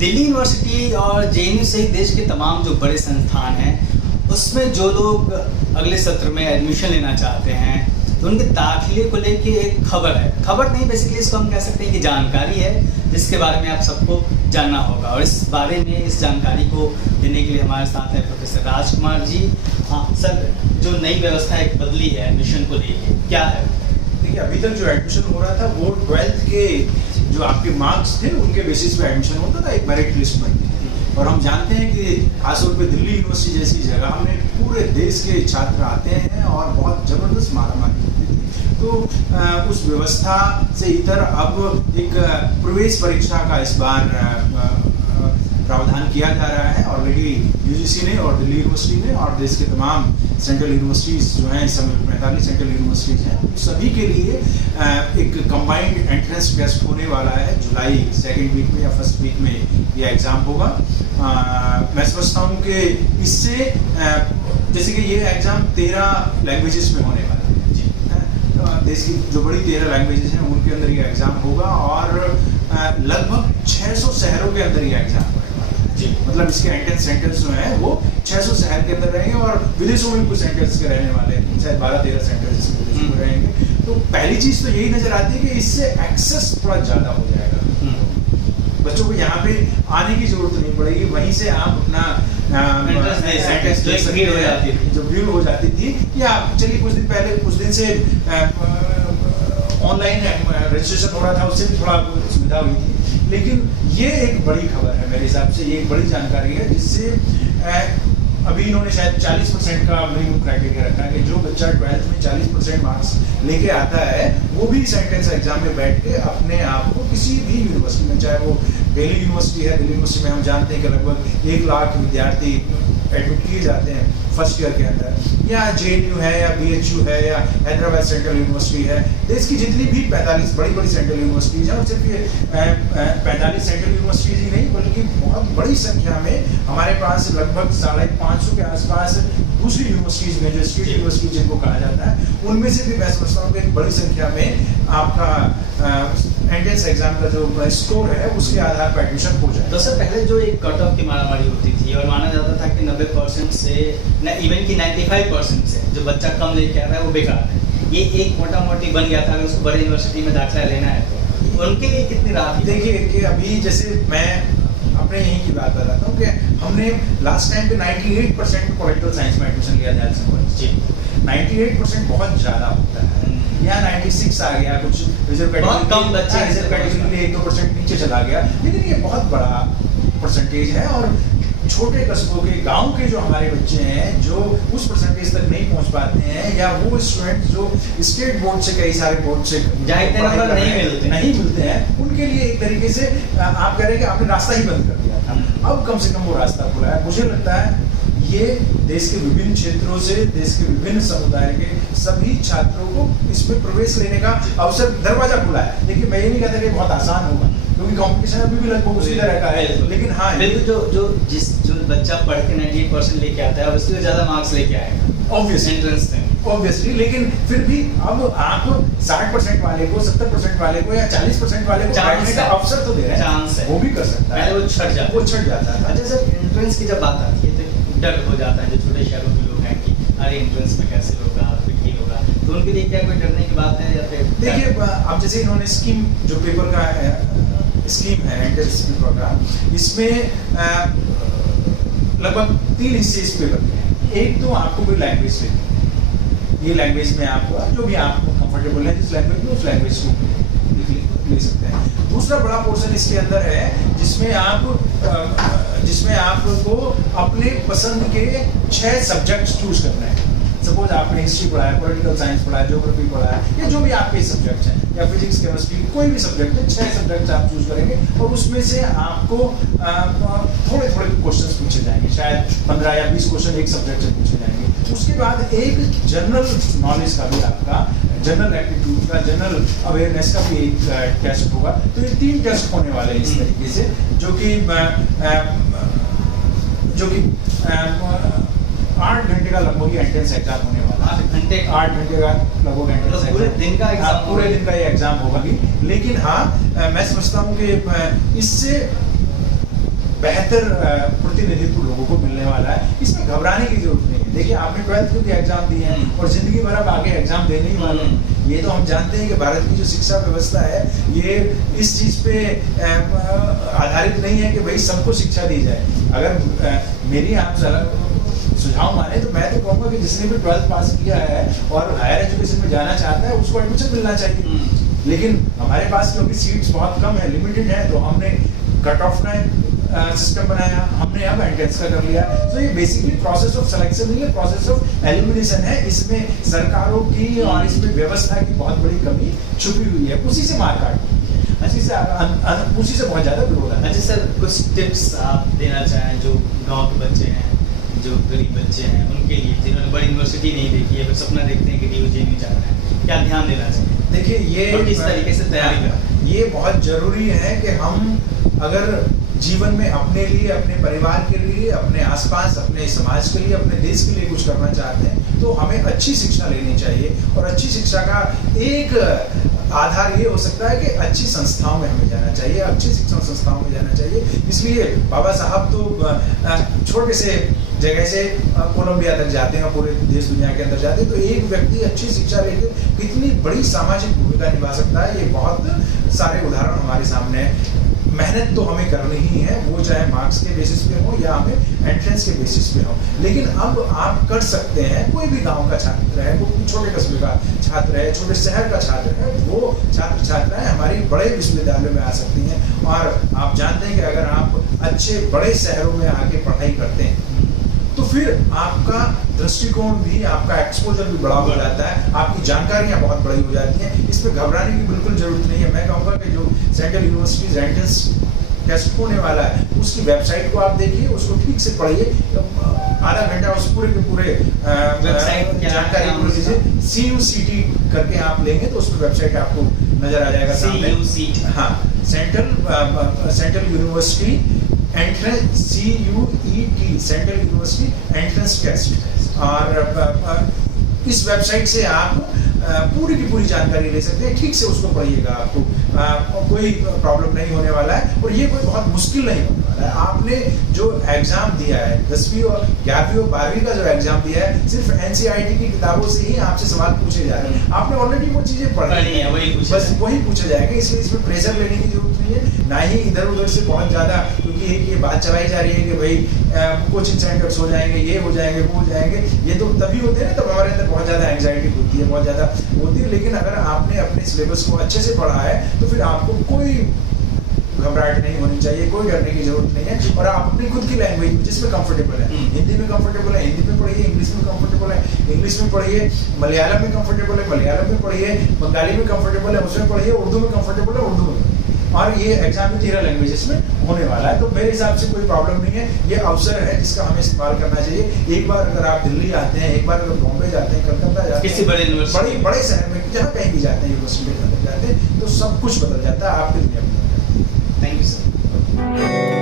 Delhi university और JNU सहित देश के तमाम जो बड़े संस्थान हैं उसमें जो लोग अगले सत्र में एडमिशन लेना चाहते हैं तो उनके दाखिले को लेके एक खबर है, खबर नहीं बेसिकली इसको हम कह सकते हैं कि जानकारी है जिसके बारे में आप सबको जानना होगा। और इस बारे में इस जानकारी को देने के लिए हमारे साथ है प्रोफेसर राजकुमार जी। हाँ सर, जो नई व्यवस्था एक बदली है एडमिशन को लेके, क्या है? देखिए, अभी तक जो एडमिशन हो रहा था वो 12th के जो आपके मार्क्स थे उनके बेसिस पे एडमिशन होता था, एक मेरिट लिस्ट बनती थी। और हम जानते हैं कि खासतौर पे दिल्ली यूनिवर्सिटी जैसी जगह में पूरे देश के छात्र आते हैं और बहुत ज़बरदस्त मारामारी होती थी। तो उस व्यवस्था से इतर अब एक प्रवेश परीक्षा का इस बार प्रावधान किया जा रहा है। ऑलरेडी यूजीसी ने और दिल्ली यूनिवर्सिटी ने और देश के तमाम सेंट्रल यूनिवर्सिटीज़ जो हैं, इस समय 45 सेंट्रल यूनिवर्सिटीज़ हैं, उन सभी के लिए एक कंबाइंड एंट्रेंस टेस्ट होने वाला है। जुलाई 2nd वीक में या 1st वीक में ये एग्ज़ाम होगा। मैं समझता हूँ कि इससे जैसे कि ये एग्ज़ाम 13 लैंग्वेजेस में होने वाला है जी। देश की जो बड़ी 13 लैंग्वेजेस हैं उनके अंदर ये एग्ज़ाम होगा और लगभग 600 शहरों के अंदर ये एग्ज़ाम होगा जी। मतलब इसके एंट्रेंस सेंटर्स जो हैं वो 600 शहर के अंदर रहेंगे और विदेशों में कुछ सेंटर्स के रहने वाले हैं, शायद 12-13 सेंटर्स इसमें विदेशों में रहेंगे। तो पहली चीज़ तो यही नज़र आती है कि इससे एक्सेस थोड़ा ज़्यादा हो जाएगा। बच्चों को यहाँ पे आने की जरूरत नहीं पड़ेगी, वहीं से आप अपना जो भीड़ हो जाती थी कि आप चलिए कुछ दिन से ऑनलाइन रजिस्ट्रेशन हो रहा था, उससे भी थोड़ा सुविधा हुई थी। लेकिन ये एक बड़ी खबर है मेरे हिसाब से, ये एक बड़ी जानकारी है जिससे अभी इन्होंने शायद 40% का मिनिमम क्राइटेरिया रखा है कि जो बच्चा 12th में 40% मार्क्स लेके आता है वो भी सेंट्रेंस एग्जाम में बैठ के अपने आप को किसी भी यूनिवर्सिटी में, चाहे वो दिल्ली यूनिवर्सिटी है, दिल्ली यूनिवर्सिटी में हम जानते हैं कि लगभग 1 लाख विद्यार्थी एडमिट किए जाते हैं फर्स्ट ईयर के अंदर, या जेएनयू है या बीएचयू है या हैदराबाद सेंट्रल यूनिवर्सिटी है। देश की जितनी भी 45 बड़ी सेंट्रल यूनिवर्सिटीज हैं, और सिर्फ ये 45 सेंट्रल यूनिवर्सिटीज ही नहीं बल्कि बहुत बड़ी संख्या में हमारे पास लगभग 550 के आसपास दूसरी यूनिवर्सिटीज में, जो स्टेट यूनिवर्सिटी जिनको कहा जाता है, उनमें से भी मैं समझता हूँ कि एक बड़ी संख्या में आपका एंट्रेंस एग्जाम का जो स्कोर है उसके आधार पर एडमिशन हो जाए। तो सर, पहले जो एक कट ऑफ की मारामारी होती थी और माना जाता था कि 90% से इवन कि 95% से जो बच्चा कम लेके आता है वो बेकार है, ये एक मोटा मोटी बन गया था। अगर उसको बड़े यूनिवर्सिटी में दाखिला लेना है तो उनके लिए कितनी राहत? देखिए कि अभी जैसे मैं अपने यहीं की बात बताता हूँ कि हमने लास्ट टाइम पे 98% पॉलिटिकल साइंस में एडमिशन लिया जाए जी। 98% बहुत ज़्यादा होता है, या 96 आ गया, कुछ रिजर्व कैटेगरी के लिए 1-2% नीचे चला गया, लेकिन ये बहुत बड़ा परसेंटेज है। और छोटे कस्बों के, गांव के जो हमारे बच्चे हैं जो उस परसेंटेज तक नहीं पहुंच पाते हैं, या वो स्टूडेंट जो स्टेट बोर्ड से, कई सारे बोर्ड से नहीं मिलते हैं, उनके लिए एक तरीके से आप कह रहे हैं कि आपने रास्ता ही बंद कर दिया था। अब कम से कम वो रास्ता खुला है। मुझे लगता है ये देश के विभिन्न क्षेत्रों से, देश के विभिन्न समुदाय के सभी छात्रों को इसमें प्रवेश लेने का अवसर, दरवाजा खुला है। देखिए, मैं ये नहीं कहता कि बहुत आसान होगा, क्योंकि कंपटीशन अभी भी लगभग उसी तरह का है, लेकिन हाँ, जो बच्चा पढ़ के 98% लेके आता है उससे ज्यादा मार्क्स लेके आएगा ऑब्वियसली। लेकिन फिर भी अब आप 60% वाले को, 70% वाले को या 40% वाले को बैठने का अवसर तो दे रहे हैं, चांस है, वो भी कर सकता है। वो छट जाता है। अच्छा सर, एंट्रेंस की जब बात आती है तो डर हो जाता है जो छोटे शहरों के लोग हैं कि अरे एंट्रेंस में कैसे होगा, फिर ठीक होगा, तो उनके लिए क्या कोई डरने की बात है? या फिर देखिए, अब जैसे इन्होंने स्कीम, जो पेपर का स्कीम है एंट्रेंस प्रोग्राम, इसमें लगभग 3 हिस्से इस पेपर के हैं। एक तो आपको कोई लैंग्वेज लेनी है, ये लैंग्वेज में आपको जो भी आपको कंफर्टेबल है जिस लैंग्वेज में, उस लैंग्वेज को ले सकते हैं। दूसरा बड़ा पोर्शन इसके अंदर है जिसमें आपको अपने पसंद के 6 सब्जेक्ट्स चूज करना है। सपोज आपने हिस्ट्री पढ़ा है, पॉलिटिकल साइंस पढ़ा है, ज्योग्राफी पढ़ा है, या जो भी आपके सब्जेक्ट्स हैं, या फिजिक्स, केमिस्ट्री, कोई भी सब्जेक्ट है, 6 सब्जेक्ट्स आप चूज करेंगे और उसमें से आपको थोड़े क्वेश्चंस पूछे जाएंगे, शायद 15 या 20 क्वेश्चन एक सब्जेक्ट से पूछे जाएंगे। उसके बाद एक जनरल नॉलेज का भी, आपका जनरल एप्टीट्यूड का, जनरल अवेयरनेस का भी एक टेस्ट होगा। तो ये 3 टेस्ट होने वाले हैं इस तरीके से, जो कि 8 घंटे का लगभग एंट्रेंस एग्जाम होने वाला है। 8 घंटे का लगभग एंट्रेंस पूरे दिन का एग्जाम, पूरे दिन का ये एग्जाम होगा भी। लेकिन हाँ, मैं समझता हूँ कि इससे बेहतर प्रतिनिधित्व लोगों को मिलने वाला है। इसमें घबराने की जरूरत नहीं है। देखिए आपने 12th के भी एग्जाम दिए हैं और जिंदगी भर अब आगे एग्जाम देने ही वाले हैं। ये तो हम जानते हैं कि भारत की जो शिक्षा व्यवस्था है ये इस चीज पे आधारित नहीं है कि भाई सबको शिक्षा दी जाए। अगर मेरी आप सुझाव माने तो मैं तो कहूँगा कि जिसने भी 12th पास किया है और हायर एजुकेशन में जाना चाहता है उसको एडमिशन मिलना चाहिए। लेकिन हमारे पास क्योंकि सीट्स बहुत कम है, लिमिटेड है, तो हमने कट ऑफ का सिस्टम बनाया, हमने अब एंट्रेंस का कर लिया। तो ये बेसिकली प्रोसेस ऑफ सिलेक्शन नहीं है, प्रोसेस ऑफ एलिमिनेशन है। इसमें सरकारों की और इसमें व्यवस्था की बहुत बड़ी कमी छुपी हुई है, उसी से मार काटती है, उसी से बहुत ज्यादा विरोध है। अच्छा सर, कुछ टिप्स आप देना चाहें जो गाँव के बच्चे हैं, जो गरीब बच्चे हैं, उनके लिए जिन्होंने बड़ी यूनिवर्सिटी नहीं देखी है पर सपना देखते हैं कि DU जाना है, क्या ध्यान देना चाहिए? देखिए ये किस तरीके से तैयारी करें? ये बहुत जरूरी है कि हम अगर जीवन में अपने लिए, अपने परिवार के लिए, अपने आसपास, अपने समाज के लिए, अपने देश के लिए कुछ करना चाहते हैं तो हमें अच्छी शिक्षा लेनी चाहिए। और अच्छी शिक्षा का एक आधार ये हो सकता है कि अच्छी संस्थाओं में हमें जाना चाहिए, अच्छी शिक्षण संस्थाओं में जाना चाहिए। इसलिए बाबा साहब तो छोटे से जगह से कोलंबिया तक जाते हैं और पूरे देश दुनिया के अंदर जाते हैं। तो एक व्यक्ति अच्छी शिक्षा लेकर कितनी बड़ी सामाजिक भूमिका निभा सकता है, ये बहुत सारे उदाहरण हमारे सामने हैं। मेहनत तो हमें करनी ही है, वो चाहे मार्क्स के बेसिस पे हो या हमें एंट्रेंस के बेसिस पे हो। लेकिन अब आप कर सकते हैं, कोई भी गांव का छात्र है, वो छोटे कस्बे का छात्र है, छोटे शहर का छात्र है, वो छात्र छात्राएं हमारी बड़े विश्वविद्यालयों में आ सकती हैं। और आप जानते हैं कि अगर आप अच्छे बड़े शहरों में आके पढ़ाई करते हैं तो फिर आपका दृष्टिकोण भी, आपका एक्सपोजर भी बड़ा हो जाता है, आपकी जानकारियां बहुत बड़ी हो जाती हैं। इसमें घबराने की बिल्कुल जरूरत नहीं है। मैं कहूँगा कि जो सेंट्रल यूनिवर्सिटीज एंट्रेंस टेस्ट होने वाला है उसकी वेबसाइट को आप देखिए, उसको ठीक से पढ़िए, आधा घंटा उस पूरे के पूरे जानकारी को लीजिए। CUCT करके आप लेंगे तो उसमें वेबसाइट आपको नजर आ जाएगा सामने। हाँ, central university entrance, CUET, central university entrance test. और इस वेबसाइट से आप पूरी की पूरी जानकारी ले सकते हैं। ठीक से उसको पढ़िएगा, आपको कोई प्रॉब्लम नहीं होने वाला है और ये कोई बहुत मुश्किल नहीं होने वाला है। आपने जो एग्जाम दिया है 10वीं और 11वीं और 12वीं का जो एग्जाम दिया है, सिर्फ NCERT की किताबों से ही आपसे सवाल पूछे जा रहे हैं। आपने ऑलरेडी वो चीजें पढ़ी है, बस वही पूछे जाएंगे। इसलिए इसमें प्रेशर लेने की जरूरत नहीं है, ना ही इधर उधर से बहुत ज्यादा, क्योंकि ये बात चलाई जा रही है कि भाई कोचिंग सेंटर्स हो जाएंगे, ये हो जाएंगे, वो हो जाएंगे। ये तो तभी होते हैं तब हमारे अंदर बहुत ज्यादा एंग्जाइटी होती है, बहुत ज्यादा होती है। लेकिन अगर आपने अपने सिलेबस को अच्छे से पढ़ा है तो फिर आपको कोई घबराहट नहीं होनी चाहिए, कोई डरने की जरूरत नहीं है। और आप अपनी खुद की लैंग्वेज में जिसमें कंफर्टेबल है, हिंदी में कंफर्टेबल है हिंदी में पढ़िए, इंग्लिश में कंफर्टेबल है इंग्लिश में पढ़िए, मलयालम में कंफर्टेबल है मलयालम में पढ़िए, बंगाली में कंफर्टेबल है उसमें पढ़िए, उर्दू में कंफर्टेबल है उर्दू में। और ये एग्जाम में 13 लैंग्वेजेस में होने वाला है, तो मेरे हिसाब से कोई प्रॉब्लम नहीं है। ये अवसर है जिसका हमें इस्तेमाल करना चाहिए। एक बार अगर आप दिल्ली आते हैं, एक बार अगर बॉम्बे जाते हैं, कलकत्ता जाते हैं, किसी बड़े शहर में जहाँ कहीं भी जाते हैं, यूनिवर्सिटी में जाते हैं, तो सब कुछ बदल जाता है, आपकी दुनिया बदल जाती है। Thank you sir.